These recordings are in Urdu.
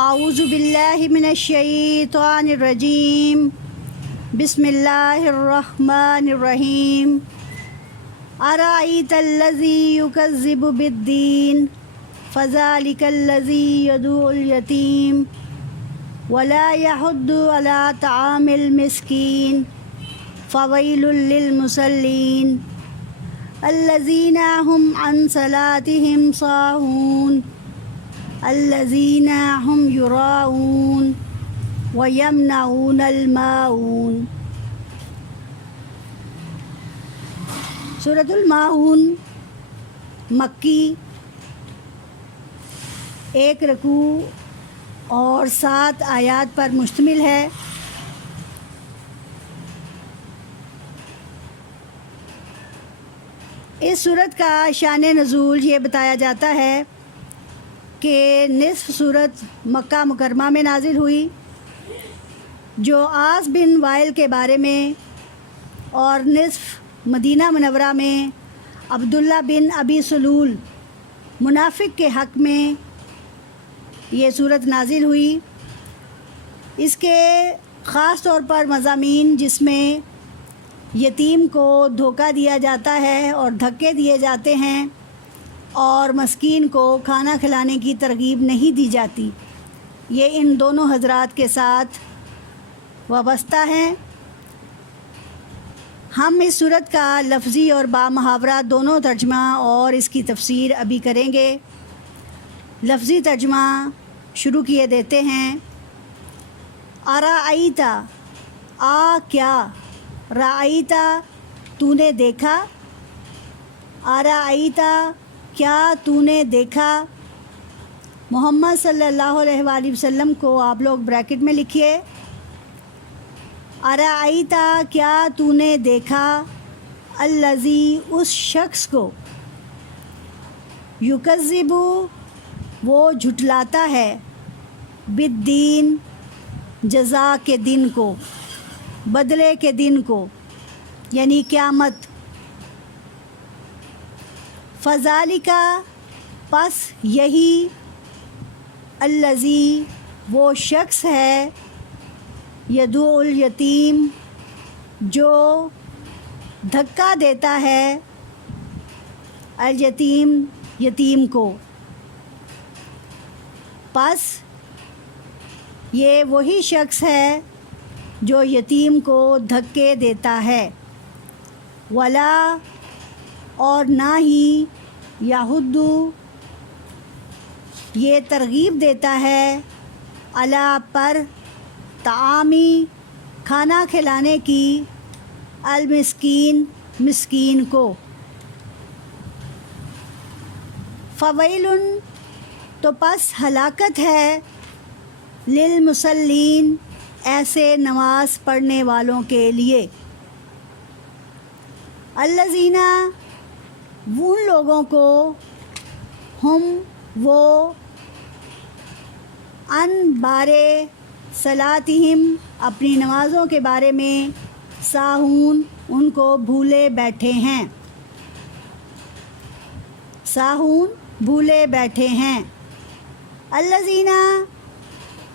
اعوذ باللہ من الشیطان الرجیم بسم اللہ الرحمن الرحیم ارأیت الذی یکذب بالدین فذلک الذی یدعو الیتیم ولا یحض علی طعام المسکین فویل للمصلین الذین هم عن صلاتهم ساہون الذین هم یراؤون ویمنعون الماعون۔ سورۃ الماعون مکی، 1 رکوع اور 7 آیات پر مشتمل ہے۔ اس سورت کا شان نزول یہ بتایا جاتا ہے کہ نصف سورت مکہ مکرمہ میں نازل ہوئی، جو عاص بن وائل کے بارے میں، اور نصف مدینہ منورہ میں عبداللہ بن ابی سلول منافق کے حق میں یہ سورت نازل ہوئی۔ اس کے خاص طور پر مضامین جس میں یتیم کو دھوکہ دیا جاتا ہے اور دھکے دیے جاتے ہیں، اور مسکین کو کھانا کھلانے کی ترغیب نہیں دی جاتی، یہ ان دونوں حضرات کے ساتھ وابستہ ہیں۔ ہم اس سورت کا لفظی اور بامحاورہ دونوں ترجمہ اور اس کی تفسیر ابھی کریں گے۔ لفظی ترجمہ شروع کیے دیتے ہیں۔ ارأیتا، کیا، رأیتا تو نے دیکھا، ارأیتا کیا تو نے دیکھا۔ محمد صلی اللہ علیہ وآلہ وسلم کو آپ لوگ بریکٹ میں لکھیے۔ ارأیتا کیا تو نے دیکھا، الذی اس شخص کو، یکذب وہ جھٹلاتا ہے، بالدین جزا کے دن کو، بدلے کے دن کو، یعنی قیامت۔ فذالک پس یہی، الذی وہ شخص ہے، یدعو الیتیم جو دھکا دیتا ہے، الیتیم یتیم کو۔ پس یہ وہی شخص ہے جو یتیم کو دھکے دیتا ہے، ولا اور نہ ہی، یحض یہ ترغیب دیتا ہے، علی پر، طعامی کھانا کھلانے کی، المسکین مسکین کو۔ فویل تو پس ہلاکت ہے، للمصلین ایسے نماز پڑھنے والوں کے لیے، الذین ان لوگوں کو، ہم وہ، ان بارے، صلاتہم اپنی نمازوں کے بارے میں، ساہون ان کو بھولے بیٹھے ہیں، ساہون بھولے بیٹھے ہیں۔ الذین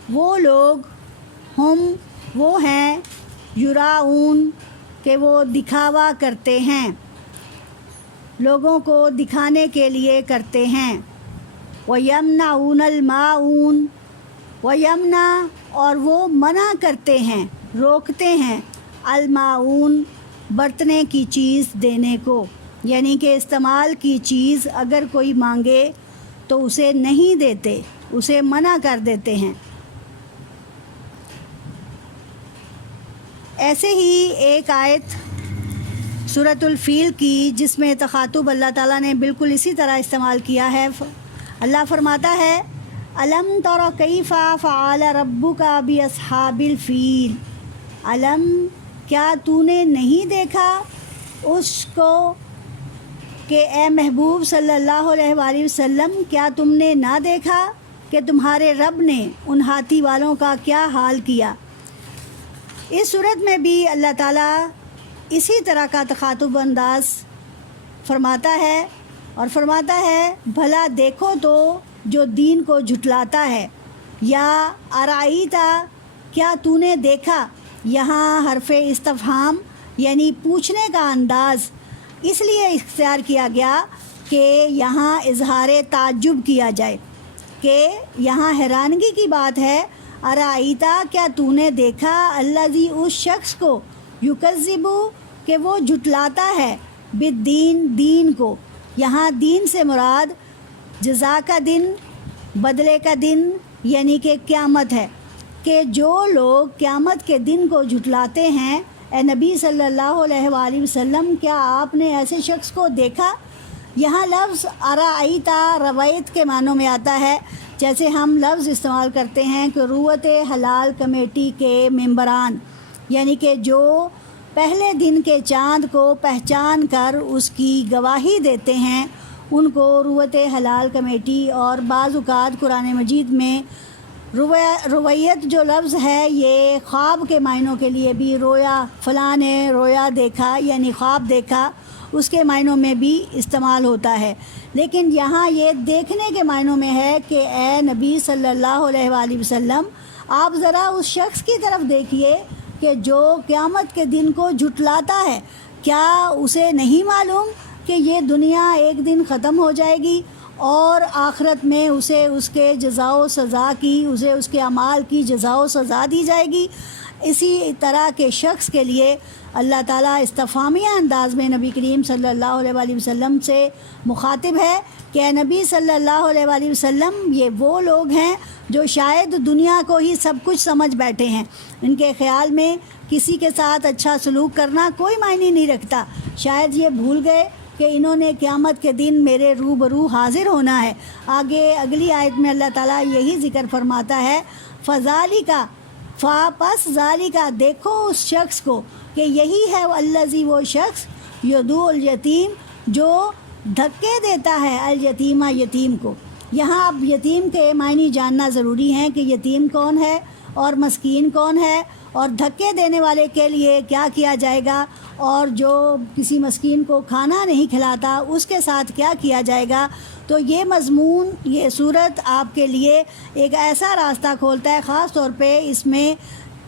وہ لوگ، ہم وہ ہیں، یراؤون کہ وہ دکھاوا کرتے ہیں، لوگوں کو دکھانے کے لیے کرتے ہیں، ویمنعون الماعون ویمنع اور وہ منع کرتے ہیں، روکتے ہیں، الماعون برتنے کی چیز دینے کو، یعنی کہ استعمال کی چیز اگر کوئی مانگے تو اسے نہیں دیتے، اسے منع کر دیتے ہیں۔ ایسے ہی ایک آیت سورۃ الفیل کی جس میں تخاطب اللہ تعالیٰ نے بالکل اسی طرح استعمال کیا ہے۔ اللہ فرماتا ہے، الم تر کیف فعل ربک باصحاب الفیل، الم کیا تو نے نہیں دیکھا اس کو کہ اے محبوب صلی اللہ علیہ وآلہ وسلم، کیا تم نے نہ دیکھا کہ تمہارے رب نے ان ہاتھی والوں کا کیا حال کیا۔ اس صورت میں بھی اللہ تعالیٰ اسی طرح کا تخاطب انداز فرماتا ہے، اور فرماتا ہے بھلا دیکھو تو جو دین کو جھٹلاتا ہے، یا ارائیتا کیا تو نے دیکھا، یہاں حرف استفہام یعنی پوچھنے کا انداز اس لیے اختیار کیا گیا کہ یہاں اظہار تعجب کیا جائے، کہ یہاں حیرانگی کی بات ہے۔ ارائیتا کیا تو نے دیکھا، الذی اس شخص کو، یکذب کہ وہ جھٹلاتا ہے، بالدین دین کو، یہاں دین سے مراد جزا کا دن، بدلے کا دن یعنی کہ قیامت ہے، کہ جو لوگ قیامت کے دن کو جھٹلاتے ہیں۔ اے نبی صلی اللہ علیہ وآلہ وسلم، کیا آپ نے ایسے شخص کو دیکھا؟ یہاں لفظ ارائیتا روایت کے معنوں میں آتا ہے، جیسے ہم لفظ استعمال کرتے ہیں کہ روت حلال کمیٹی کے ممبران، یعنی کہ جو پہلے دن کے چاند کو پہچان کر اس کی گواہی دیتے ہیں، ان کو روت حلال کمیٹی۔ اور بعض اوقات قرآن مجید میں رویت جو لفظ ہے یہ خواب کے معنوں کے لیے بھی، رویا، فلاں نے رویا دیکھا یعنی خواب دیکھا، اس کے معنوں میں بھی استعمال ہوتا ہے، لیکن یہاں یہ دیکھنے کے معنوں میں ہے کہ اے نبی صلی اللہ علیہ وآلہ وسلم، آپ ذرا اس شخص کی طرف دیکھیے کہ جو قیامت کے دن کو جھٹلاتا ہے۔ کیا اسے نہیں معلوم کہ یہ دنیا ایک دن ختم ہو جائے گی اور آخرت میں اسے اس کے جزا و سزا کی، اسے اس کے اعمال کی جزا و سزا دی جائے گی؟ اسی طرح کے شخص کے لیے اللہ تعالیٰ استفہامیہ انداز میں نبی کریم صلی اللہ علیہ وآلہ وسلم سے مخاطب ہے کہ اے نبی صلی اللہ علیہ وآلہ وسلم، یہ وہ لوگ ہیں جو شاید دنیا کو ہی سب کچھ سمجھ بیٹھے ہیں، ان کے خیال میں کسی کے ساتھ اچھا سلوک کرنا کوئی معنی نہیں رکھتا، شاید یہ بھول گئے کہ انہوں نے قیامت کے دن میرے روبرو حاضر ہونا ہے۔ آگے اگلی آیت میں اللہ تعالیٰ یہی ذکر فرماتا ہے، فَذَلِكَ پس ذَلِكَ دیکھو اس شخص کو، کہ یہی ہے الذی وہ شخص، یدعو الیتیم جو دھکے دیتا ہے، الیتیمہ یتیم کو۔ یہاں اب یتیم کے معنی جاننا ضروری ہیں کہ یتیم کون ہے اور مسکین کون ہے، اور دھکے دینے والے کے لیے کیا کیا جائے گا، اور جو کسی مسکین کو کھانا نہیں کھلاتا اس کے ساتھ کیا کیا جائے گا۔ تو یہ مضمون، یہ صورت آپ کے لیے ایک ایسا راستہ کھولتا ہے، خاص طور پہ اس میں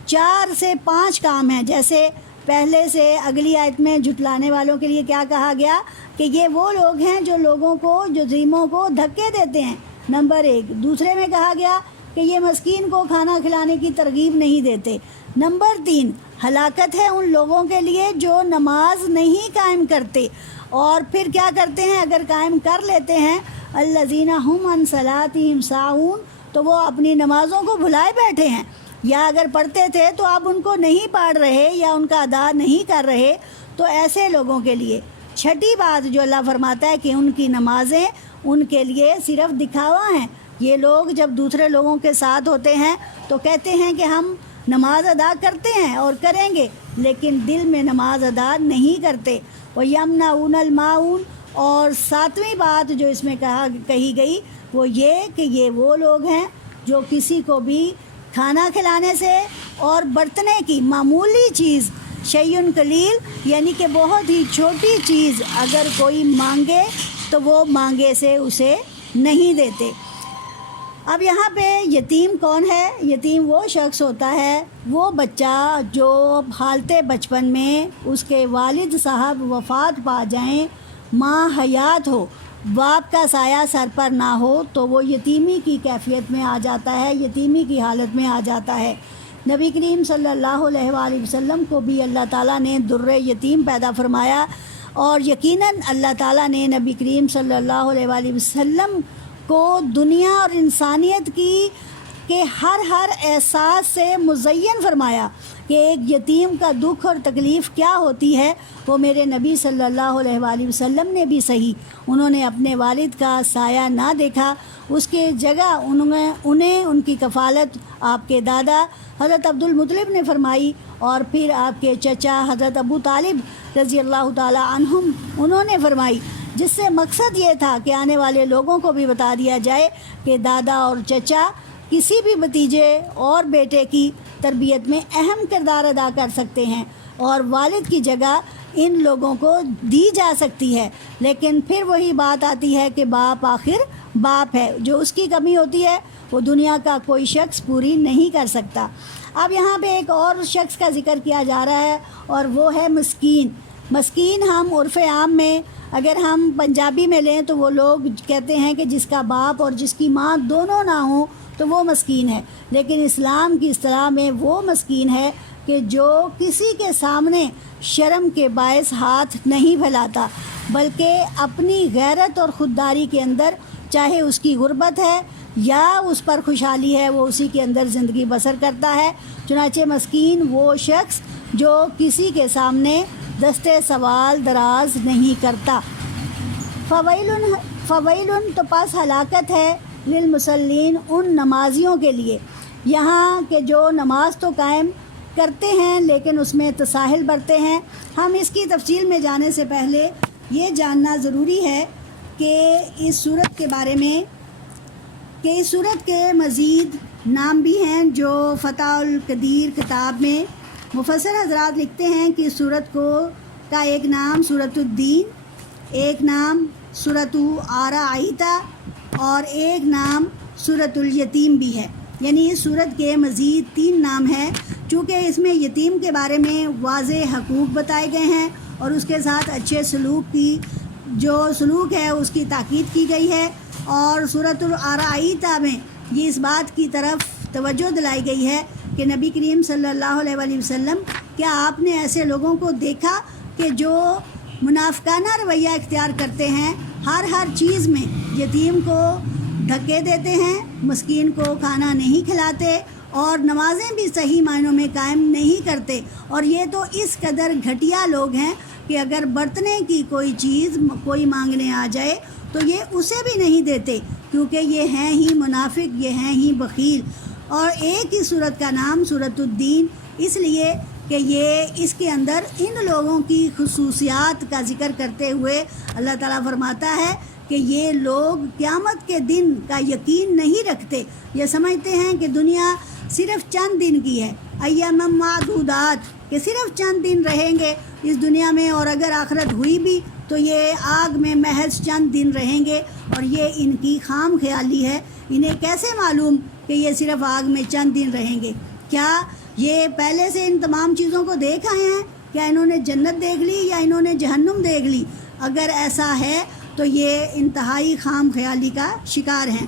4 سے 5 کام ہیں، جیسے پہلے سے اگلی آیت میں جھٹلانے والوں کے لیے کیا کہا گیا کہ یہ وہ لوگ ہیں جو لوگوں کو، جو ظالموں کو دھکے دیتے ہیں، نمبر 1۔ دوسرے میں کہا گیا کہ یہ مسکین کو کھانا کھلانے کی ترغیب نہیں دیتے۔ نمبر 3، ہلاکت ہے ان لوگوں کے لیے جو نماز نہیں قائم کرتے، اور پھر کیا کرتے ہیں اگر قائم کر لیتے ہیں، الذین هم عن صلاتهم ساہون، تو وہ اپنی نمازوں کو بھلائے بیٹھے ہیں، یا اگر پڑھتے تھے تو اب ان کو نہیں پڑھ رہے یا ان کا ادا نہیں کر رہے، تو ایسے لوگوں کے لیے۔ چھٹی بات جو اللہ فرماتا ہے کہ ان کی نمازیں ان کے لیے صرف دکھاوا ہیں۔ یہ لوگ جب دوسرے لوگوں کے ساتھ ہوتے ہیں تو کہتے ہیں کہ ہم نماز ادا کرتے ہیں اور کریں گے، لیکن دل میں نماز ادا نہیں کرتے۔ وَيَمْنَعُونَ الْمَاعُونَ، اور 7ویں بات جو اس میں کہی گئی وہ یہ کہ یہ وہ لوگ ہیں جو کسی کو بھی کھانا کھلانے سے اور برتنے کی معمولی چیز، شیئن قلیل یعنی کہ بہت ہی چھوٹی چیز اگر کوئی مانگے تو وہ مانگے سے اسے نہیں دیتے۔ اب یہاں پہ یتیم کون ہے؟ یتیم وہ شخص ہوتا ہے، وہ بچہ جو حالت بچپن میں اس کے والد صاحب وفات پا جائیں، ماں حیات ہو، باپ کا سایہ سر پر نہ ہو، تو وہ یتیمی کی کیفیت میں آ جاتا ہے، یتیمی کی حالت میں آ جاتا ہے۔ نبی کریم صلی اللہ علیہ وآلہ وسلم کو بھی اللہ تعالیٰ نے در یتیم پیدا فرمایا، اور یقیناً اللہ تعالیٰ نے نبی کریم صلی اللہ علیہ وآلہ وسلم کو دنیا اور انسانیت کی کہ ہر احساس سے مزین فرمایا کہ ایک یتیم کا دکھ اور تکلیف کیا ہوتی ہے، وہ میرے نبی صلی اللہ علیہ وآلہ وسلم نے بھی صحیح، انہوں نے اپنے والد کا سایہ نہ دیکھا، اس کے جگہ انہیں ان کی کفالت آپ کے دادا حضرت عبد المطلب نے فرمائی، اور پھر آپ کے چچا حضرت ابو طالب رضی اللہ تعالی عنہم انہوں نے فرمائی، جس سے مقصد یہ تھا کہ آنے والے لوگوں کو بھی بتا دیا جائے کہ دادا اور چچا کسی بھی بھتیجے اور بیٹے کی تربیت میں اہم کردار ادا کر سکتے ہیں، اور والد کی جگہ ان لوگوں کو دی جا سکتی ہے۔ لیکن پھر وہی بات آتی ہے کہ باپ آخر باپ ہے، جو اس کی کمی ہوتی ہے وہ دنیا کا کوئی شخص پوری نہیں کر سکتا۔ اب یہاں پہ ایک اور شخص کا ذکر کیا جا رہا ہے اور وہ ہے مسکین۔ مسکین ہم عرف عام میں اگر ہم پنجابی میں لیں تو وہ لوگ کہتے ہیں کہ جس کا باپ اور جس کی ماں دونوں نہ ہوں تو وہ مسکین ہے، لیکن اسلام کی اصطلاح میں وہ مسکین ہے کہ جو کسی کے سامنے شرم کے باعث ہاتھ نہیں پھیلاتا، بلکہ اپنی غیرت اور خودداری کے اندر، چاہے اس کی غربت ہے یا اس پر خوشحالی ہے، وہ اسی کے اندر زندگی بسر کرتا ہے۔ چنانچہ مسکین وہ شخص جو کسی کے سامنے دستے سوال دراز نہیں کرتا۔ فویلن تو پس ہلاکت ہے للمصلین ان نمازیوں کے لیے، یہاں کہ جو نماز تو قائم کرتے ہیں لیکن اس میں تساہل برتے ہیں۔ ہم اس کی تفصیل میں جانے سے پہلے یہ جاننا ضروری ہے کہ اس سورت کے بارے میں کہ اس سورت کے مزید نام بھی ہیں جو فتح القدیر کتاب میں مفسر حضرات لکھتے ہیں کہ اس سورت کا ایک نام سورۃ الدین، ایک نام سورۃ آرائیتا اور ایک نام سورۃ الیتیم بھی ہے، یعنی اس سورت کے مزید 3 نام ہیں۔ چونکہ اس میں یتیم کے بارے میں واضح حقوق بتائے گئے ہیں اور اس کے ساتھ اچھے سلوک کی جو سلوک ہے اس کی تاکید کی گئی ہے، اور سورۃ الآرائیتا میں یہ اس بات کی طرف توجہ دلائی گئی ہے کہ نبی کریم صلی اللہ علیہ وآلہ وسلم، کیا آپ نے ایسے لوگوں کو دیکھا کہ جو منافقانہ رویہ اختیار کرتے ہیں، ہر چیز میں یتیم کو دھکے دیتے ہیں، مسکین کو کھانا نہیں کھلاتے اور نمازیں بھی صحیح معنوں میں قائم نہیں کرتے، اور یہ تو اس قدر گھٹیا لوگ ہیں کہ اگر برتنے کی کوئی چیز کوئی مانگنے آ جائے تو یہ اسے بھی نہیں دیتے، کیونکہ یہ ہیں ہی منافق، یہ ہیں ہی بخیل۔ اور ایک ہی سورت کا نام سورۃ الدین اس لیے کہ یہ اس کے اندر ان لوگوں کی خصوصیات کا ذکر کرتے ہوئے اللہ تعالیٰ فرماتا ہے کہ یہ لوگ قیامت کے دن کا یقین نہیں رکھتے، یہ سمجھتے ہیں کہ دنیا صرف چند دن کی ہے، ایام معدودات، کہ صرف چند دن رہیں گے اس دنیا میں، اور اگر آخرت ہوئی بھی تو یہ آگ میں محض چند دن رہیں گے، اور یہ ان کی خام خیالی ہے۔ انہیں کیسے معلوم کہ یہ صرف آگ میں چند دن رہیں گے؟ کیا یہ پہلے سے ان تمام چیزوں کو دیکھ آئے ہیں؟ کیا انہوں نے جنت دیکھ لی یا انہوں نے جہنم دیکھ لی؟ اگر ایسا ہے تو یہ انتہائی خام خیالی کا شکار ہیں۔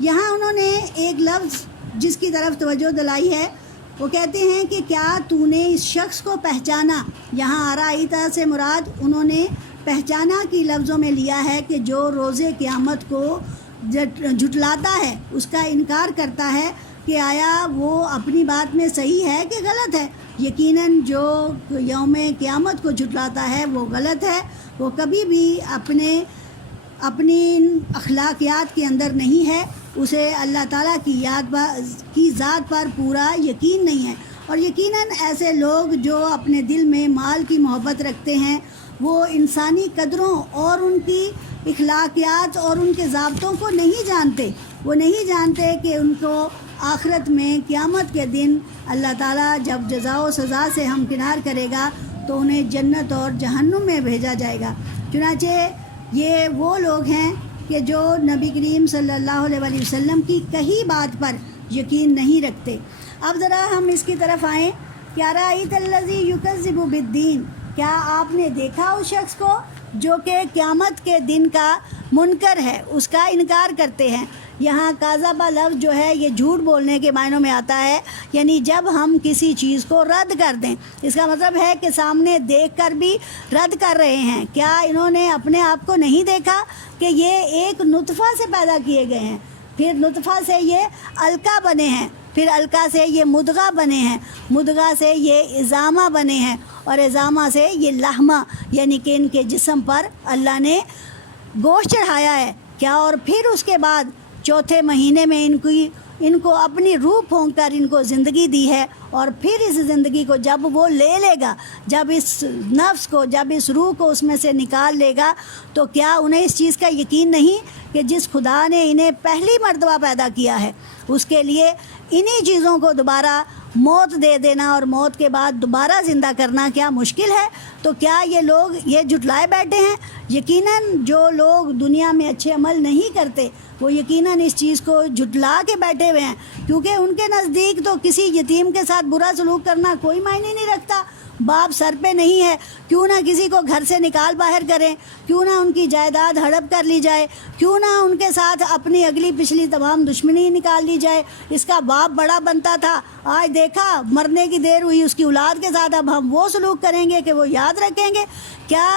یہاں انہوں نے ایک لفظ جس کی طرف توجہ دلائی ہے، وہ کہتے ہیں کہ کیا تو نے اس شخص کو پہچانا؟ یہاں آرائیتا سے مراد انہوں نے پہچانا کی لفظوں میں لیا ہے کہ جو روز قیامت کو جھٹلاتا ہے، اس کا انکار کرتا ہے کہ آیا وہ اپنی بات میں صحیح ہے کہ غلط ہے۔ یقیناً جو یوم قیامت کو جھٹلاتا ہے وہ غلط ہے، وہ کبھی بھی اپنی اخلاقیات کے اندر نہیں ہے، اسے اللہ تعالیٰ کی ذات پر پورا یقین نہیں ہے۔ اور یقیناً ایسے لوگ جو اپنے دل میں مال کی محبت رکھتے ہیں، وہ انسانی قدروں اور ان کی اخلاقیات اور ان کے ضابطوں کو نہیں جانتے۔ وہ نہیں جانتے کہ ان کو آخرت میں قیامت کے دن اللہ تعالیٰ جب جزا و سزا سے ہمکنار کرے گا تو انہیں جنت اور جہنم میں بھیجا جائے گا۔ چنانچہ یہ وہ لوگ ہیں کہ جو نبی کریم صلی اللہ علیہ وآلہ وسلم کی کہی بات پر یقین نہیں رکھتے۔ اب ذرا ہم اس کی طرف آئیں کہ ارأیت الذی یکذب بالدین، کیا آپ نے دیکھا اس شخص کو جو کہ قیامت کے دن کا منکر ہے، اس کا انکار کرتے ہیں۔ یہاں کاذبہ لفظ جو ہے یہ جھوٹ بولنے کے معنوں میں آتا ہے، یعنی جب ہم کسی چیز کو رد کر دیں، اس کا مطلب ہے کہ سامنے دیکھ کر بھی رد کر رہے ہیں۔ کیا انہوں نے اپنے آپ کو نہیں دیکھا کہ یہ ایک نطفہ سے پیدا کیے گئے ہیں، پھر نطفہ سے یہ علقہ بنے ہیں، پھر علقہ سے یہ مدغہ بنے ہیں، مدغہ سے یہ عظامہ بنے ہیں، اور عظامہ سے یہ لحمہ، یعنی کہ ان کے جسم پر اللہ نے گوشت چڑھایا ہے۔ کیا اور پھر اس کے بعد چوتھے مہینے میں ان کو اپنی روح پھونک کر ان کو زندگی دی ہے، اور پھر اس زندگی کو جب وہ لے گا، جب اس نفس کو، جب اس روح کو اس میں سے نکال لے گا، تو کیا انہیں اس چیز کا یقین نہیں کہ جس خدا نے انہیں پہلی مرتبہ پیدا کیا ہے، اس کے لیے انہی چیزوں کو دوبارہ موت دے دینا اور موت کے بعد دوبارہ زندہ کرنا کیا مشکل ہے؟ تو کیا یہ لوگ یہ جھٹلائے بیٹھے ہیں؟ یقیناً جو لوگ دنیا میں اچھے عمل نہیں کرتے وہ یقیناً اس چیز کو جھٹلا کے بیٹھے ہوئے ہیں، کیونکہ ان کے نزدیک تو کسی یتیم کے ساتھ برا سلوک کرنا کوئی معنی نہیں رکھتا۔ باپ سر پہ نہیں ہے، کیوں نہ کسی کو گھر سے نکال باہر کریں، کیوں نہ ان کی جائیداد ہڑپ کر لی جائے، کیوں نہ ان کے ساتھ اپنی اگلی پچھلی تمام دشمنی نکال لی جائے۔ اس کا باپ بڑا بنتا تھا، آج دیکھا مرنے کی دیر ہوئی اس کی اولاد کے ساتھ، اب ہم وہ سلوک کریں گے کہ وہ یاد رکھیں گے؟ کیا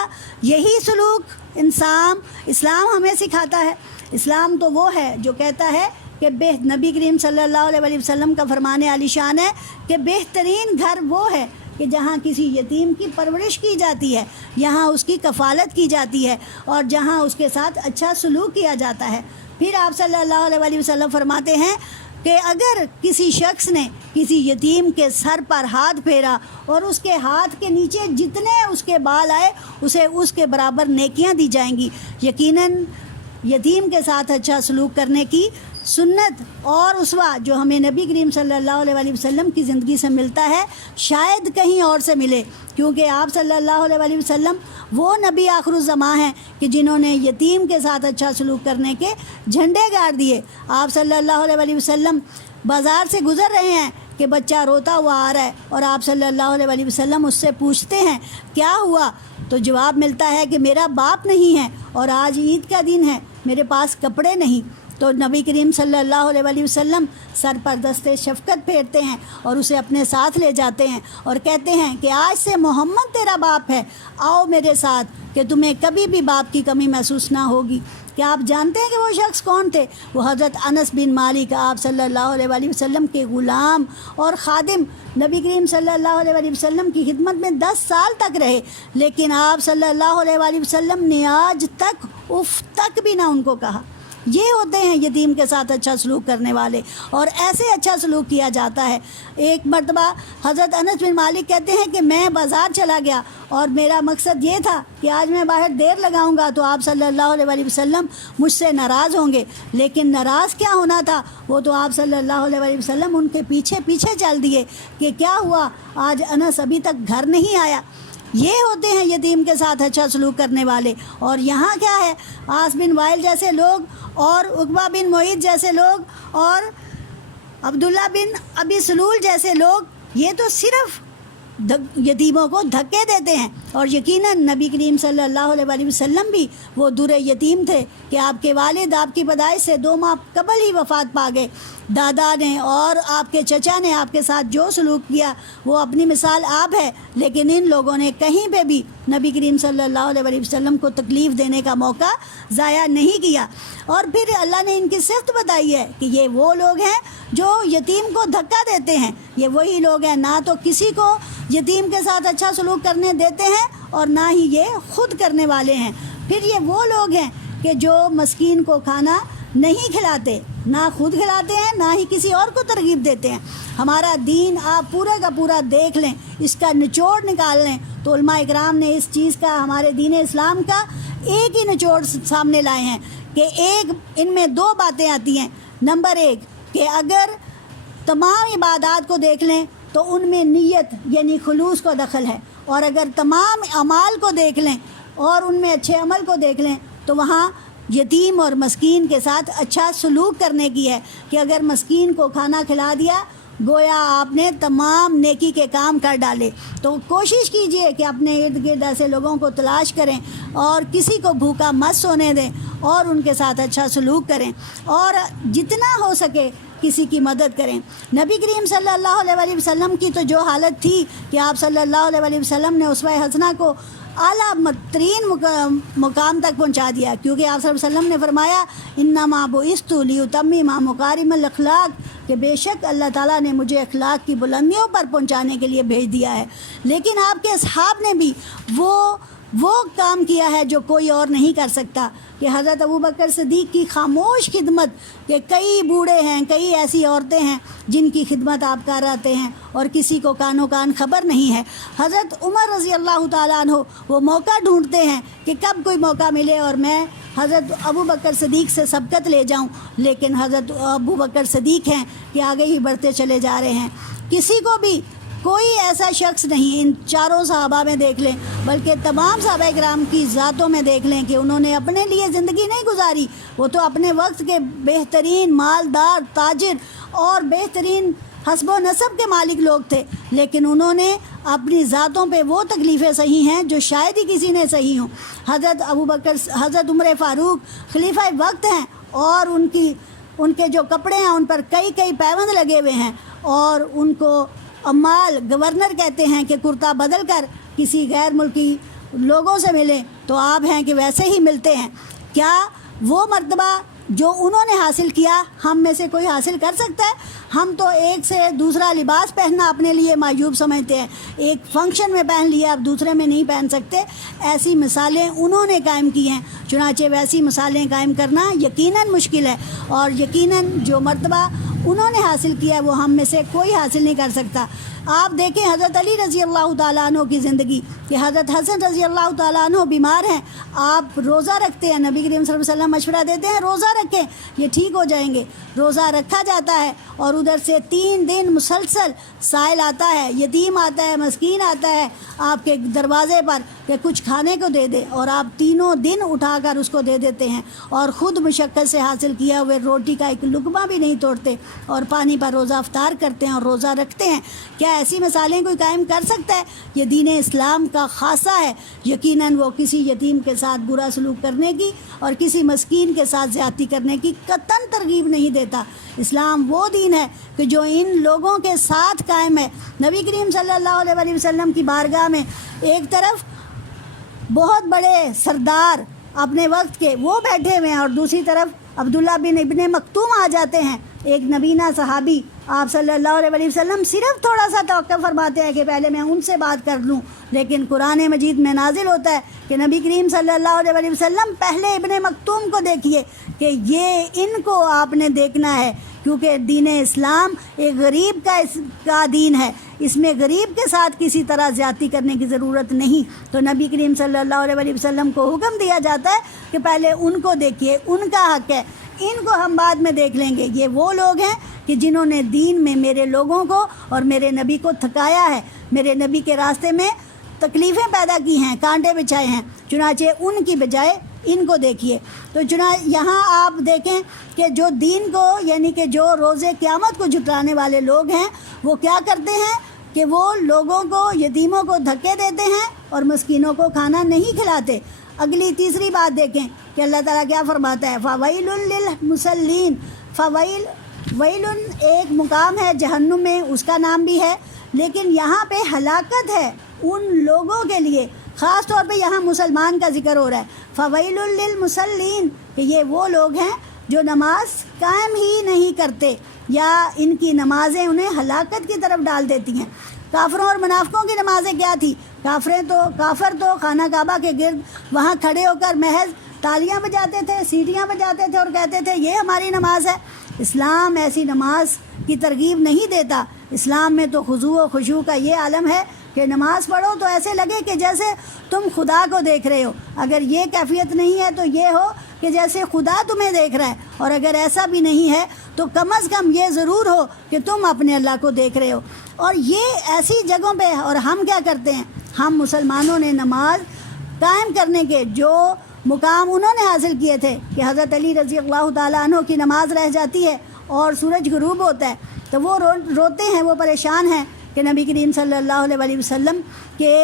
یہی سلوک اسلام ہمیں سکھاتا ہے؟ اسلام تو وہ ہے جو کہتا ہے کہ نبی کریم صلی اللہ علیہ وسلم کا فرمان عالی شان ہے کہ بہترین گھر وہ ہے کہ جہاں کسی یتیم کی پرورش کی جاتی ہے، یہاں اس کی کفالت کی جاتی ہے اور جہاں اس کے ساتھ اچھا سلوک کیا جاتا ہے۔ پھر آپ صلی اللہ علیہ وسلم فرماتے ہیں کہ اگر کسی شخص نے کسی یتیم کے سر پر ہاتھ پھیرا اور اس کے ہاتھ کے نیچے جتنے اس کے بال آئے اسے اس کے برابر نیکیاں دی جائیں گی۔ یقیناً یتیم کے ساتھ اچھا سلوک کرنے کی سنت اور اسوہ جو ہمیں نبی کریم صلی اللہ علیہ وسلم کی زندگی سے ملتا ہے شاید کہیں اور سے ملے، کیونکہ آپ صلی اللہ علیہ وسلم وہ نبی آخر الزماں ہیں کہ جنہوں نے یتیم کے ساتھ اچھا سلوک کرنے کے جھنڈے گاڑ دیے۔ آپ صلی اللہ علیہ وسلم بازار سے گزر رہے ہیں کہ بچہ روتا ہوا آ رہا ہے اور آپ صلی اللہ علیہ وسلم اس سے پوچھتے ہیں کیا ہوا؟ تو جواب ملتا ہے کہ میرا باپ نہیں ہے اور آج عید کا دن ہے، میرے پاس کپڑے نہیں۔ تو نبی کریم صلی اللہ علیہ وسلم سر پر دستے شفقت پھیرتے ہیں اور اسے اپنے ساتھ لے جاتے ہیں اور کہتے ہیں کہ آج سے محمد تیرا باپ ہے، آؤ میرے ساتھ کہ تمہیں کبھی بھی باپ کی کمی محسوس نہ ہوگی۔ کیا آپ جانتے ہیں کہ وہ شخص کون تھے؟ وہ حضرت انس بن مالک، آپ صلی اللہ علیہ وسلم کے غلام اور خادم، نبی کریم صلی اللہ علیہ وسلم کی خدمت میں 10 سال تک رہے، لیکن آپ صلی اللہ علیہ وسلم نے آج تک اف تک بھی نہ ان کو کہا۔ یہ ہوتے ہیں یتیم کے ساتھ اچھا سلوک کرنے والے، اور ایسے اچھا سلوک کیا جاتا ہے۔ ایک مرتبہ حضرت انس بن مالک کہتے ہیں کہ میں بازار چلا گیا اور میرا مقصد یہ تھا کہ آج میں باہر دیر لگاؤں گا تو آپ صلی اللہ علیہ وسلم مجھ سے ناراض ہوں گے، لیکن ناراض کیا ہونا تھا، وہ تو آپ صلی اللہ علیہ وسلم ان کے پیچھے پیچھے چل دیے کہ کیا ہوا، آج انس ابھی تک گھر نہیں آیا۔ یہ ہوتے ہیں یتیم کے ساتھ اچھا سلوک کرنے والے۔ اور یہاں کیا ہے، عاص بن وائل جیسے لوگ اور عقبہ بن معیط جیسے لوگ اور عبداللہ بن ابی سلول جیسے لوگ یہ تو صرف یتیموں کو دھکے دیتے ہیں، اور یقیناً نبی کریم صلی اللہ علیہ وسلم بھی وہ در یتیم تھے کہ آپ کے والد آپ کی پیدائش سے 2 ماہ قبل ہی وفات پا گئے۔ دادا نے اور آپ کے چچا نے آپ کے ساتھ جو سلوک کیا وہ اپنی مثال آپ ہے، لیکن ان لوگوں نے کہیں پہ بھی نبی کریم صلی اللہ علیہ وسلم کو تکلیف دینے کا موقع ضائع نہیں کیا۔ اور پھر اللہ نے ان کی صفت بتائی ہے کہ یہ وہ لوگ ہیں جو یتیم کو دھکا دیتے ہیں، یہ وہی لوگ ہیں نہ تو کسی کو یتیم کے ساتھ اچھا سلوک کرنے دیتے ہیں اور نہ ہی یہ خود کرنے والے ہیں۔ پھر یہ وہ لوگ ہیں کہ جو مسکین کو کھانا نہیں کھلاتے، نہ خود کھلاتے ہیں نہ ہی کسی اور کو ترغیب دیتے ہیں۔ ہمارا دین آپ پورا کا پورا دیکھ لیں، اس کا نچوڑ نکال لیں تو علماء اکرام نے اس چیز کا، ہمارے دین اسلام کا ایک ہی نچوڑ سامنے لائے ہیں کہ ان میں 2 باتیں آتی ہیں۔ نمبر 1 کہ اگر تمام عبادات کو دیکھ لیں تو ان میں نیت یعنی خلوص کو دخل ہے، اور اگر تمام اعمال کو دیکھ لیں اور ان میں اچھے عمل کو دیکھ لیں تو وہاں یتیم اور مسکین کے ساتھ اچھا سلوک کرنے کی ہے کہ اگر مسکین کو کھانا کھلا دیا گویا آپ نے تمام نیکی کے کام کر ڈالے۔ تو کوشش کیجئے کہ اپنے ارد گرد ایسے لوگوں کو تلاش کریں اور کسی کو بھوکا مت سونے دیں اور ان کے ساتھ اچھا سلوک کریں اور جتنا ہو سکے کسی کی مدد کریں۔ نبی کریم صلی اللہ علیہ وسلم کی تو جو حالت تھی کہ آپ صلی اللہ علیہ وسلم نے اسوہ حسنہ کو اعلیٰ ترین مقام تک پہنچا دیا، کیونکہ آپ صلی اللہ علیہ وسلم نے فرمایا انما بعثت لیتمم مکارم الاخلاق، کہ بے شک اللہ تعالیٰ نے مجھے اخلاق کی بلندیوں پر پہنچانے کے لیے بھیج دیا ہے۔ لیکن آپ کے اصحاب نے بھی وہ کام کیا ہے جو کوئی اور نہیں کر سکتا، کہ حضرت ابوبکر صدیق کی خاموش خدمت، کہ کئی بوڑھے ہیں، کئی ایسی عورتیں ہیں جن کی خدمت آپ کر رہتے ہیں اور کسی کو کانوں کان خبر نہیں ہے۔ حضرت عمر رضی اللہ تعالیٰ عنہ وہ موقع ڈھونڈتے ہیں کہ کب کوئی موقع ملے اور میں حضرت ابوبکر صدیق سے سبقت لے جاؤں، لیکن حضرت ابوبکر صدیق ہیں کہ آگے ہی بڑھتے چلے جا رہے ہیں۔ کسی کو بھی کوئی ایسا شخص نہیں، ان چاروں صحابہ میں دیکھ لیں بلکہ تمام صحابہ کرام کی ذاتوں میں دیکھ لیں کہ انہوں نے اپنے لیے زندگی نہیں گزاری، وہ تو اپنے وقت کے بہترین مالدار، تاجر اور بہترین حسب و نسب کے مالک لوگ تھے، لیکن انہوں نے اپنی ذاتوں پہ وہ تکلیفیں سہی ہیں جو شاید ہی کسی نے سہی ہوں۔ حضرت ابوبکر، حضرت عمر فاروق خلیفہ وقت ہیں، اور ان کے جو کپڑے ہیں ان پر کئی پیوند لگے ہوئے ہیں، اور ان کو عمال گورنر کہتے ہیں کہ کرتا بدل کر کسی غیر ملکی لوگوں سے ملیں تو آپ ہیں کہ ویسے ہی ملتے ہیں۔ کیا وہ مرتبہ جو انہوں نے حاصل کیا ہم میں سے کوئی حاصل کر سکتا ہے؟ ہم تو ایک سے دوسرا لباس پہننا اپنے لیے معیوب سمجھتے ہیں، ایک فنکشن میں پہن لیا اب دوسرے میں نہیں پہن سکتے۔ ایسی مثالیں انہوں نے قائم کی ہیں، چنانچہ ویسی مثالیں قائم کرنا یقیناً مشکل ہے، اور یقیناً جو مرتبہ انہوں نے حاصل کیا ہے وہ ہم میں سے کوئی حاصل نہیں کر سکتا۔ آپ دیکھیں حضرت علی رضی اللہ تعالیٰ عنہ کی زندگی کہ حضرت حسن رضی اللہ تعالیٰ عنہ بیمار ہیں، آپ روزہ رکھتے ہیں، نبی کریم صلی اللہ علیہ وسلم مشورہ دیتے ہیں روزہ رکھیں یہ ٹھیک ہو جائیں گے، روزہ رکھا جاتا ہے، اور ادھر سے 3 دن مسلسل سائل آتا ہے، یتیم آتا ہے، مسکین آتا ہے آپ کے دروازے پر کہ کچھ کھانے کو دے دے، اور آپ تینوں دن اٹھا کر اس کو دے دیتے ہیں، اور خود مشقت سے حاصل کیا ہوئے روٹی کا ایک لقمہ بھی نہیں توڑتے، اور پانی پر روزہ افطار کرتے ہیں اور روزہ رکھتے ہیں۔ کیا ایسی مثالیں کوئی قائم کر سکتا ہے؟ یہ دین اسلام کا خاصہ ہے۔ یقیناً وہ کسی یتیم کے ساتھ برا سلوک کرنے کی اور کسی مسکین کے ساتھ زیادتی کرنے کی قطعاً ترغیب نہیں دیتا۔ اسلام وہ دین ہے کہ جو ان لوگوں کے ساتھ قائم ہے۔ نبی کریم صلی اللہ علیہ وسلم کی بارگاہ میں ایک طرف بہت بڑے سردار اپنے وقت کے وہ بیٹھے ہوئے ہیں، اور دوسری طرف عبداللہ بن ابن مکتوم آ جاتے ہیں، ایک نبینہ صحابی۔ آپ صلی اللہ علیہ وسلم صرف تھوڑا سا توقع فرماتے ہیں کہ پہلے میں ان سے بات کر لوں، لیکن قرآن مجید میں نازل ہوتا ہے کہ نبی کریم صلی اللہ علیہ وسلم پہلے ابن مکتوم کو دیکھیے کہ یہ ان کو آپ نے دیکھنا ہے، کیونکہ دین اسلام ایک غریب کا دین ہے، اس میں غریب کے ساتھ کسی طرح زیادتی کرنے کی ضرورت نہیں۔ تو نبی کریم صلی اللہ علیہ وسلم کو حکم دیا جاتا ہے کہ پہلے ان کو دیکھیے، ان کا حق ہے، ان کو ہم بعد میں دیکھ لیں گے۔ یہ وہ لوگ ہیں کہ جنہوں نے دین میں میرے لوگوں کو اور میرے نبی کو تھکایا ہے، میرے نبی کے راستے میں تکلیفیں پیدا کی ہیں، کانٹے بچھائے ہیں، چنانچہ ان کی بجائے ان کو دیکھیے۔ تو یہاں آپ دیکھیں کہ جو دین کو یعنی کہ جو روز قیامت کو جھٹلانے والے لوگ ہیں وہ کیا کرتے ہیں کہ وہ لوگوں کو، یتیموں کو دھکے دیتے ہیں اور مسکینوں کو کھانا نہیں کھلاتے۔ اگلی تیسری بات دیکھیں کہ اللہ تعالیٰ کیا فرماتا ہے، فویل للمصلین۔ ویل ایک مقام ہے جہنم میں، اس کا نام بھی ہے، لیکن یہاں پہ ہلاکت ہے ان لوگوں کے لیے، خاص طور پہ یہاں مسلمان کا ذکر ہو رہا ہے۔ فویل للمصلین کہ یہ وہ لوگ ہیں جو نماز قائم ہی نہیں کرتے، یا ان کی نمازیں انہیں ہلاکت کی طرف ڈال دیتی ہیں۔ کافروں اور منافقوں کی نمازیں کیا تھی؟ کافر تو خانہ کعبہ کے گرد وہاں کھڑے ہو کر محض تالیاں بجاتے تھے، سیٹیاں بجاتے تھے اور کہتے تھے یہ ہماری نماز ہے۔ اسلام ایسی نماز کی ترغیب نہیں دیتا۔ اسلام میں تو خضوع و خشوع کا یہ عالم ہے کہ نماز پڑھو تو ایسے لگے کہ جیسے تم خدا کو دیکھ رہے ہو۔ اگر یہ کیفیت نہیں ہے تو یہ ہو کہ جیسے خدا تمہیں دیکھ رہا ہے، اور اگر ایسا بھی نہیں ہے تو کم از کم یہ ضرور ہو کہ تم اپنے اللہ کو دیکھ رہے ہو۔ اور یہ ایسی جگہوں پہ، اور ہم کیا کرتے ہیں، ہم مسلمانوں نے نماز قائم کرنے کے جو مقام انہوں نے حاصل کیے تھے کہ حضرت علی رضی اللہ تعالیٰ عنہ کی نماز رہ جاتی ہے اور سورج غروب ہوتا ہے تو وہ روتے ہیں، وہ پریشان ہیں کہ نبی کریم صلی اللہ علیہ وسلم کے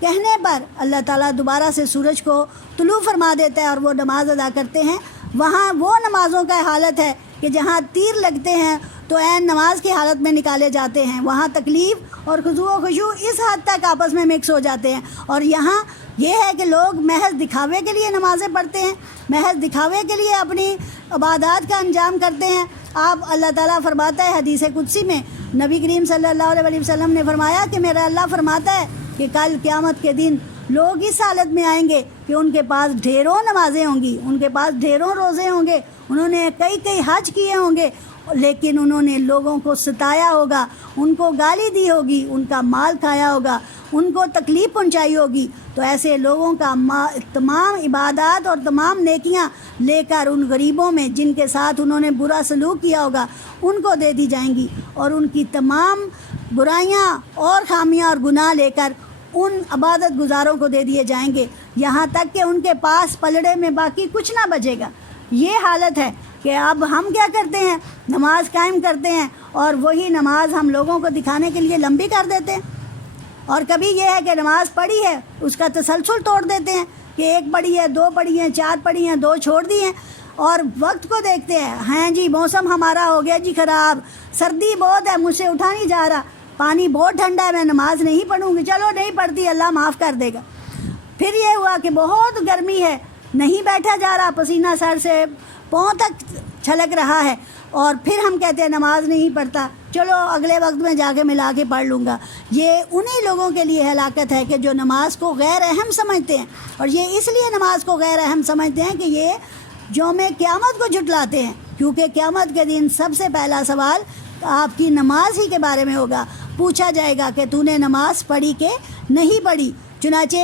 کہنے پر اللہ تعالیٰ دوبارہ سے سورج کو طلوع فرما دیتا ہے اور وہ نماز ادا کرتے ہیں۔ وہاں وہ نمازوں کا حالت ہے کہ جہاں تیر لگتے ہیں تو عین نماز کی حالت میں نکالے جاتے ہیں، وہاں تکلیف اور خضوع و خشوع اس حد تک آپس میں مکس ہو جاتے ہیں۔ اور یہاں یہ ہے کہ لوگ محض دکھاوے کے لیے نمازیں پڑھتے ہیں، محض دکھاوے کے لیے اپنی عبادات کا انجام کرتے ہیں۔ آپ اللہ تعالیٰ فرماتا ہے حدیث قدسی میں، نبی کریم صلی اللہ علیہ وسلم نے فرمایا کہ میرا اللہ فرماتا ہے کہ کل قیامت کے دن لوگ اس حالت میں آئیں گے کہ ان کے پاس ڈھیروں نمازیں ہوں گی، ان کے پاس ڈھیروں روزے ہوں گے، انہوں نے کئی حج کیے ہوں گے، لیکن انہوں نے لوگوں کو ستایا ہوگا، ان کو گالی دی ہوگی، ان کا مال کھایا ہوگا، ان کو تکلیف پہنچائی ہوگی، تو ایسے لوگوں کا تمام عبادات اور تمام نیکیاں لے کر ان غریبوں میں جن کے ساتھ انہوں نے برا سلوک کیا ہوگا ان کو دے دی جائیں گی، اور ان کی تمام برائیاں اور خامیاں اور گناہ لے کر ان عبادت گزاروں کو دے دیے جائیں گے، یہاں تک کہ ان کے پاس پلڑے میں باقی کچھ نہ بچے گا۔ یہ حالت ہے کہ اب ہم کیا کرتے ہیں، نماز قائم کرتے ہیں اور وہی نماز ہم لوگوں کو دکھانے کے لیے لمبی کر دیتے ہیں، اور کبھی یہ ہے کہ نماز پڑھی ہے اس کا تسلسل توڑ دیتے ہیں کہ 1 پڑھی ہے، 2 پڑھی ہیں، 4 پڑھی ہیں، 2 چھوڑ دی ہیں، اور وقت کو دیکھتے ہیں، ہاں جی موسم ہمارا ہو گیا جی خراب، سردی بہت ہے، مجھ سے اٹھا نہیں جا رہا، پانی بہت ٹھنڈا ہے، میں نماز نہیں پڑھوں گی، چلو نہیں پڑھتی، اللہ معاف کر دے گا۔ پھر یہ ہوا کہ بہت گرمی ہے، نہیں بیٹھا جا رہا، پسینہ سر سے پاؤں تک چھلک رہا ہے، اور پھر ہم کہتے ہیں نماز نہیں پڑھتا، چلو اگلے وقت میں جا کے ملا کے پڑھ لوں گا۔ یہ انہی لوگوں کے لیے ہلاکت ہے کہ جو نماز کو غیر اہم سمجھتے ہیں، اور یہ اس لیے نماز کو غیر اہم سمجھتے ہیں کہ یہ یوم قیامت کو جھٹلاتے ہیں، کیونکہ قیامت کے دن سب سے پہلا سوال آپ کی نماز ہی کے بارے میں ہوگا، پوچھا جائے گا کہ تو نے نماز پڑھی کہ نہیں پڑھی۔ چنانچہ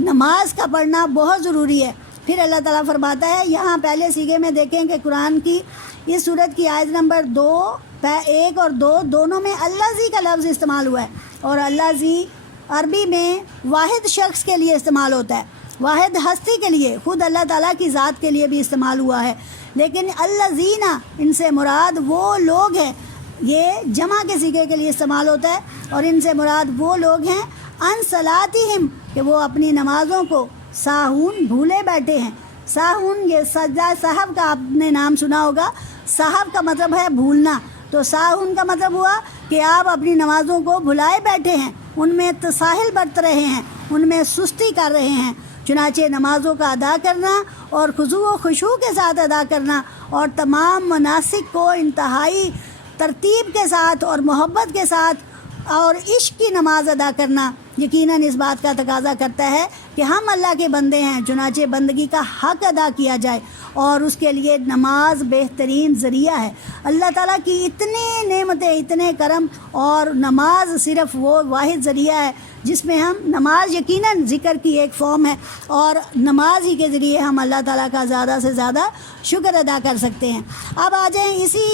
نماز کا پڑھنا بہت ضروری ہے۔ پھر اللہ تعالیٰ فرماتا ہے، یہاں پہلے سیغے میں دیکھیں کہ قرآن کی اس سورت کی آیت نمبر 1 اور 2 دونوں میں اللہ زی کا لفظ استعمال ہوا ہے، اور اللہ زی عربی میں واحد شخص کے لیے استعمال ہوتا ہے، واحد ہستی کے لیے، خود اللہ تعالیٰ کی ذات کے لیے بھی استعمال ہوا ہے، لیکن الذین ان سے مراد وہ لوگ ہیں، یہ جمع کے صیغے کے لیے استعمال ہوتا ہے، اور ان سے مراد وہ لوگ ہیں عن صلاتہم کہ وہ اپنی نمازوں کو ساہون بھولے بیٹھے ہیں۔ ساہون یہ سجدہ سہو کا آپ نے نام سنا ہوگا، سہو کا مطلب ہے بھولنا، تو ساہون کا مطلب ہوا کہ آپ اپنی نمازوں کو بھلائے بیٹھے ہیں، ان میں تساہل برت رہے ہیں، ان میں سستی کر رہے ہیں۔ چنانچہ نمازوں کا ادا کرنا اور خضوع و خشوع کے ساتھ ادا کرنا، اور تمام مناسک کو انتہائی ترتیب کے ساتھ اور محبت کے ساتھ اور عشق کی نماز ادا کرنا یقیناً اس بات کا تقاضا کرتا ہے کہ ہم اللہ کے بندے ہیں، چنانچہ بندگی کا حق ادا کیا جائے، اور اس کے لیے نماز بہترین ذریعہ ہے۔ اللہ تعالیٰ کی اتنی نعمتیں، اتنے کرم، اور نماز صرف وہ واحد ذریعہ ہے جس میں ہم نماز یقیناً ذکر کی ایک فارم ہے، اور نماز ہی کے ذریعے ہم اللہ تعالیٰ کا زیادہ سے زیادہ شکر ادا کر سکتے ہیں۔ اب آ جائیں اسی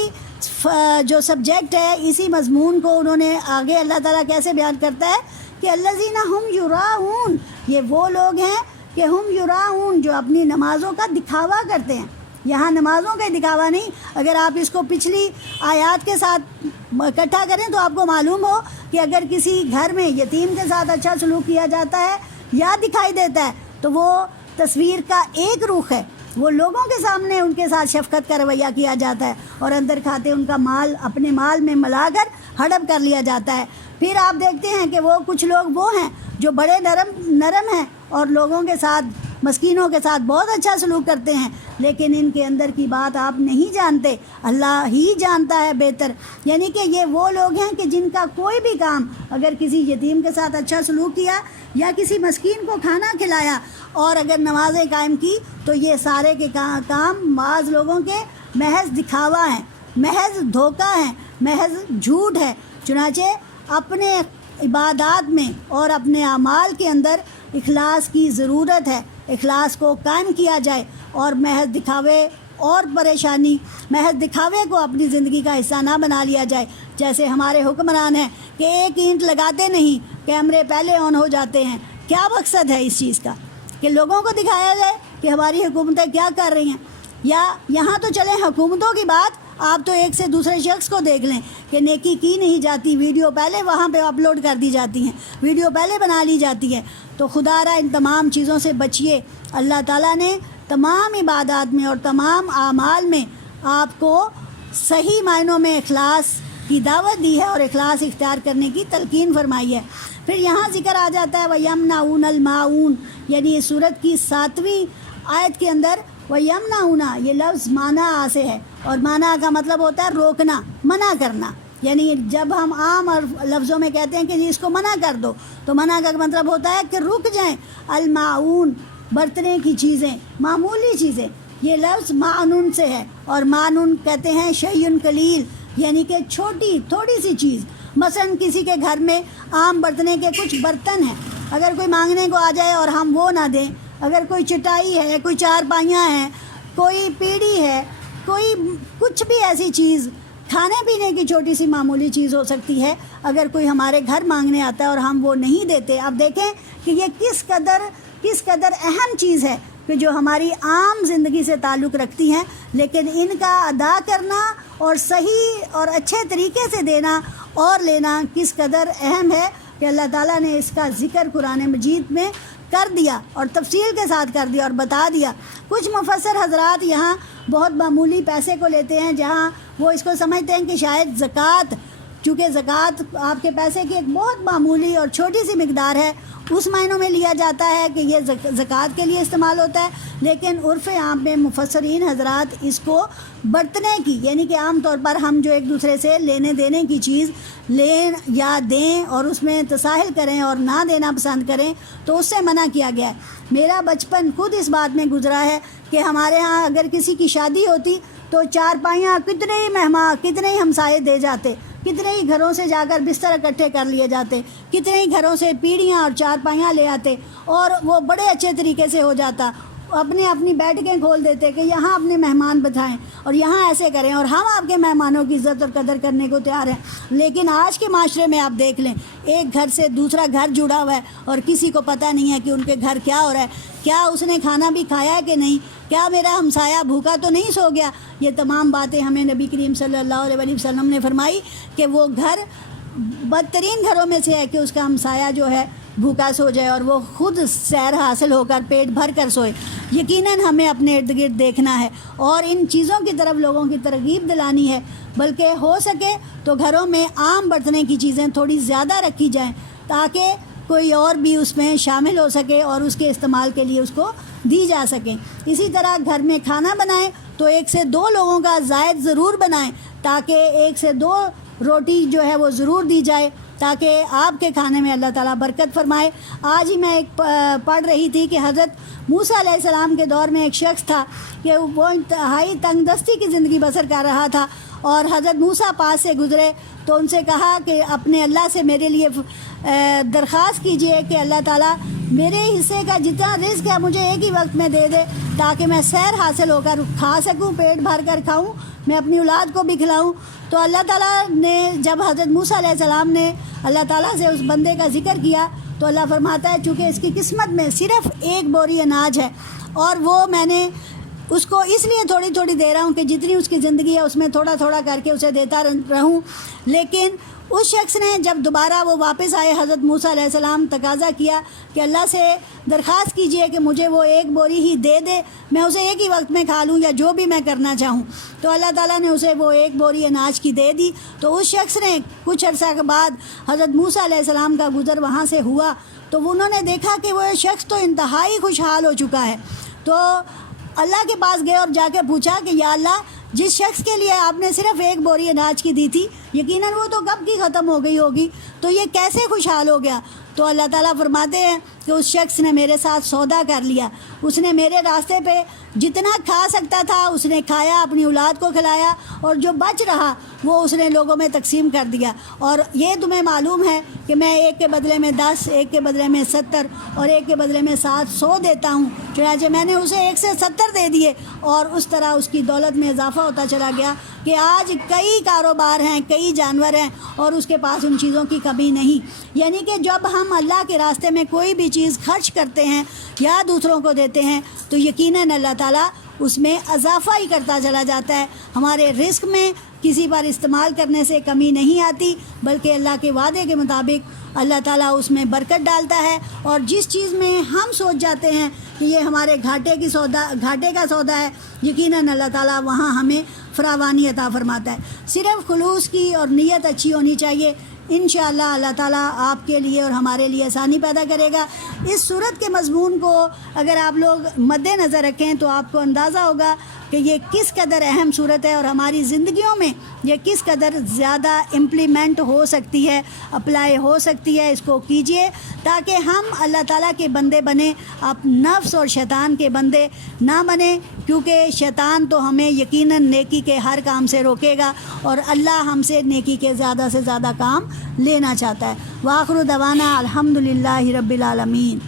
جو سبجیکٹ ہے، اسی مضمون کو انہوں نے آگے اللہ تعالیٰ کیسے بیان کرتا ہے کہ الذین ہم یراؤون، یہ وہ لوگ ہیں کہ ہم یراؤون جو اپنی نمازوں کا دکھاوا کرتے ہیں۔ یہاں نمازوں کا دکھاوا نہیں، اگر آپ اس کو پچھلی آیات کے ساتھ اکٹھا کریں تو آپ کو معلوم ہو کہ اگر کسی گھر میں یتیم کے ساتھ اچھا سلوک کیا جاتا ہے یا دکھائی دیتا ہے تو وہ تصویر کا ایک رخ ہے، وہ لوگوں کے سامنے ان کے ساتھ شفقت کا رویہ کیا جاتا ہے، اور اندر کھاتے ان کا مال اپنے مال میں ملا کر ہڑپ کر لیا جاتا ہے۔ پھر آپ دیکھتے ہیں کہ وہ کچھ لوگ وہ ہیں جو بڑے نرم ہیں اور لوگوں کے ساتھ، مسکینوں کے ساتھ بہت اچھا سلوک کرتے ہیں، لیکن ان کے اندر کی بات آپ نہیں جانتے، اللہ ہی جانتا ہے بہتر۔ یعنی کہ یہ وہ لوگ ہیں کہ جن کا کوئی بھی کام، اگر کسی یتیم کے ساتھ اچھا سلوک کیا یا کسی مسکین کو کھانا کھلایا اور اگر نمازیں قائم کی، تو یہ سارے کے کام بعض لوگوں کے محض دکھاوا ہیں، محض دھوکہ ہیں، محض جھوٹ ہے۔ چنانچہ اپنے عبادات میں اور اپنے اعمال کے اندر اخلاص کی ضرورت ہے، اخلاص کو قائم کیا جائے، اور محض دکھاوے اور پریشانی، محض دکھاوے کو اپنی زندگی کا حصہ نہ بنا لیا جائے۔ جیسے ہمارے حکمران ہیں کہ ایک اینٹ لگاتے نہیں، کیمرے پہلے آن ہو جاتے ہیں۔ کیا مقصد ہے اس چیز کا؟ کہ لوگوں کو دکھایا جائے کہ ہماری حکومتیں کیا کر رہی ہیں۔ یا یہاں تو چلیں حکومتوں کی بات، آپ تو ایک سے دوسرے شخص کو دیکھ لیں کہ نیکی کی نہیں جاتی، ویڈیو پہلے وہاں پہ اپلوڈ کر دی جاتی ہیں، ویڈیو پہلے بنا لی جاتی ہے۔ تو خدا را ان تمام چیزوں سے بچیے۔ اللہ تعالیٰ نے تمام عبادات میں اور تمام اعمال میں آپ کو صحیح معنوں میں اخلاص کی دعوت دی ہے اور اخلاص اختیار کرنے کی تلقین فرمائی ہے۔ پھر یہاں ذکر آ جاتا ہے وَيَمْنَعُونَ الْمَاعُونَ، یعنی اس سورت کی 7ویں آیت کے اندر وَيَمْنَعُونَ یہ لفظ معنی سے ہے، اور معنی کا مطلب ہوتا ہے روکنا، منع کرنا۔ یعنی جب ہم عام اور لفظوں میں کہتے ہیں کہ جی اس کو منع کر دو، تو منع کا مطلب ہوتا ہے کہ رک جائیں۔ الماعون برتنے کی چیزیں، معمولی چیزیں، یہ لفظ معنون سے ہے، اور معنون کہتے ہیں شیء قلیل، یعنی کہ چھوٹی تھوڑی سی چیز، مثلاً کسی کے گھر میں عام برتنے کے کچھ برتن ہیں، اگر کوئی مانگنے کو آ جائے اور ہم وہ نہ دیں، اگر کوئی چٹائی ہے، کوئی چارپائیاں ہیں، کوئی پیڑھی ہے، کوئی کچھ بھی ایسی چیز، کھانے پینے کی چھوٹی سی معمولی چیز ہو سکتی ہے، اگر کوئی ہمارے گھر مانگنے آتا ہے اور ہم وہ نہیں دیتے، اب دیکھیں کہ یہ کس قدر اہم چیز ہے کہ جو ہماری عام زندگی سے تعلق رکھتی ہیں، لیکن ان کا ادا کرنا اور صحیح اور اچھے طریقے سے دینا اور لینا کس قدر اہم ہے کہ اللہ تعالیٰ نے اس کا ذکر قرآن مجید میں کر دیا اور تفصیل کے ساتھ کر دیا اور بتا دیا۔ کچھ مفسر حضرات یہاں بہت معمولی پیسے کو لیتے ہیں، جہاں وہ اس کو سمجھتے ہیں کہ شاید زکوٰۃ، چونکہ زکوٰۃ آپ کے پیسے کی ایک بہت معمولی اور چھوٹی سی مقدار ہے، اس معنوں میں لیا جاتا ہے کہ یہ زکوٰۃ کے لیے استعمال ہوتا ہے، لیکن عرف عام میں مفسرین حضرات اس کو برتنے کی، یعنی کہ عام طور پر ہم جو ایک دوسرے سے لینے دینے کی چیز لیں یا دیں اور اس میں تساہل کریں اور نہ دینا پسند کریں، تو اس سے منع کیا گیا ہے۔ میرا بچپن خود اس بات میں گزرا ہے کہ ہمارے ہاں اگر کسی کی شادی ہوتی تو چارپائیاں کتنے ہی مہمان، کتنے ہی ہمسائے دے جاتے، کتنے ہی گھروں سے جا کر بستر اکٹھے کر لیے جاتے، کتنے ہی گھروں سے پیڑھیاں اور چارپائیاں لے آتے اور وہ بڑے اچھے طریقے سے ہو جاتا، اپنی بیٹھکیں کھول دیتے کہ یہاں اپنے مہمان بٹھائیں اور یہاں ایسے کریں اور ہم آپ کے مہمانوں کی عزت اور قدر کرنے کو تیار ہیں۔ لیکن آج کے معاشرے میں آپ دیکھ لیں، ایک گھر سے دوسرا گھر جڑا ہوا ہے اور کسی کو پتہ نہیں ہے کہ ان کے گھر کیا ہو رہا ہے، کیا اس نے کھانا بھی کھایا ہے کہ نہیں، کیا میرا ہمسایہ بھوکا تو نہیں سو گیا۔ یہ تمام باتیں ہمیں نبی کریم صلی اللہ علیہ وسلم نے فرمائی کہ وہ گھر بدترین گھروں میں سے ہے کہ اس کا ہمسایہ جو ہے بھوکا سو جائے اور وہ خود سیر حاصل ہو کر پیٹ بھر کر سوئے۔ یقیناً ہمیں اپنے ارد گرد دیکھنا ہے اور ان چیزوں کی طرف لوگوں کی ترغیب دلانی ہے، بلکہ ہو سکے تو گھروں میں عام برتنے کی چیزیں تھوڑی زیادہ رکھی جائیں تاکہ کوئی اور بھی اس میں شامل ہو سکے اور اس کے استعمال کے لیے اس کو دی جا سکیں۔ اسی طرح گھر میں کھانا بنائیں تو 1 سے 2 لوگوں کا زائد ضرور بنائیں تاکہ 1 سے 2 روٹی جو ہے وہ ضرور دی جائے تاکہ آپ کے کھانے میں اللہ تعالیٰ برکت فرمائے۔ آج ہی میں ایک پڑھ رہی تھی کہ حضرت موسیٰ علیہ السلام کے دور میں ایک شخص تھا کہ وہ انتہائی تنگ دستی کی زندگی بسر کر رہا تھا اور حضرت موسیٰ پاس سے گزرے تو ان سے کہا کہ اپنے اللہ سے میرے لیے درخواست کیجئے کہ اللہ تعالیٰ میرے حصے کا جتنا رزق ہے مجھے ایک ہی وقت میں دے دے تاکہ میں سیر حاصل ہو کر کھا سکوں، پیٹ بھر کر کھاؤں، میں اپنی اولاد کو بھی کھلاؤں۔ تو اللہ تعالیٰ نے جب حضرت موسیٰ علیہ السلام نے اللہ تعالیٰ سے اس بندے کا ذکر کیا تو اللہ فرماتا ہے چونکہ اس کی قسمت میں صرف 1 بوری اناج ہے اور وہ میں نے اس کو اس لیے تھوڑی تھوڑی دے رہا ہوں کہ جتنی اس کی زندگی ہے اس میں تھوڑا تھوڑا کر کے اسے دیتا رہوں۔ لیکن اس شخص نے جب دوبارہ وہ واپس آئے، حضرت موسیٰ علیہ السلام تقاضا کیا کہ اللہ سے درخواست کیجئے کہ مجھے وہ 1 بوری ہی دے دے، میں اسے ایک ہی وقت میں کھا لوں یا جو بھی میں کرنا چاہوں۔ تو اللہ تعالیٰ نے اسے وہ 1 بوری اناج کی دے دی۔ تو اس شخص نے کچھ عرصہ کے بعد حضرت موسیٰ علیہ السلام کا گزر وہاں سے ہوا تو انہوں نے دیکھا کہ وہ شخص تو انتہائی خوشحال ہو چکا ہے۔ تو اللہ کے پاس گئے اور جا کے پوچھا کہ یا اللہ، جس شخص کے لیے آپ نے صرف 1 بوری اناج کی دی تھی، یقیناً وہ تو کب کی ختم ہو گئی ہوگی، تو یہ کیسے خوشحال ہو گیا؟ تو اللہ تعالیٰ فرماتے ہیں کہ اس شخص نے میرے ساتھ سودا کر لیا، اس نے میرے راستے پہ جتنا کھا سکتا تھا اس نے کھایا، اپنی اولاد کو کھلایا اور جو بچ رہا وہ اس نے لوگوں میں تقسیم کر دیا۔ اور یہ تمہیں معلوم ہے کہ میں 1 کے بدلے میں 10، 1 کے بدلے میں 70 اور 1 کے بدلے میں 700 دیتا ہوں۔ چنانچہ میں نے اسے 1 سے 70 دے دیے اور اس طرح اس کی دولت میں اضافہ ہوتا چلا گیا کہ آج کئی کاروبار ہیں، کئی جانور ہیں اور اس کے پاس ان چیزوں کی کمی نہیں۔ یعنی کہ جب ہم اللہ کے راستے میں کوئی بھی چیز خرچ کرتے ہیں یا دوسروں کو دیتے ہیں تو یقیناً اللہ تعالیٰ اس میں اضافہ ہی کرتا چلا جاتا ہے۔ ہمارے رزق میں کسی پر استعمال کرنے سے کمی نہیں آتی، بلکہ اللہ کے وعدے کے مطابق اللہ تعالیٰ اس میں برکت ڈالتا ہے، اور جس چیز میں ہم سوچ جاتے ہیں کہ یہ ہمارے گھاٹے کا سودا ہے، یقیناً اللہ تعالیٰ وہاں ہمیں فراوانی عطا فرماتا ہے۔ صرف خلوص کی اور نیت اچھی ہونی چاہیے، انشاءاللہ اللہ تعالیٰ آپ کے لیے اور ہمارے لیے آسانی پیدا کرے گا۔ اس صورت کے مضمون کو اگر آپ لوگ مد نظر رکھیں تو آپ کو اندازہ ہوگا کہ یہ کس قدر اہم صورت ہے اور ہماری زندگیوں میں یہ کس قدر زیادہ امپلیمنٹ ہو سکتی ہے، اپلائی ہو سکتی ہے۔ اس کو کیجئے تاکہ ہم اللہ تعالیٰ کے بندے بنیں، اب نفس اور شیطان کے بندے نہ بنیں، کیونکہ شیطان تو ہمیں یقیناً نیکی کے ہر کام سے روکے گا اور اللہ ہم سے نیکی کے زیادہ سے زیادہ کام لینا چاہتا ہے۔ وآخر دعوانا الحمدللہ رب العالمین۔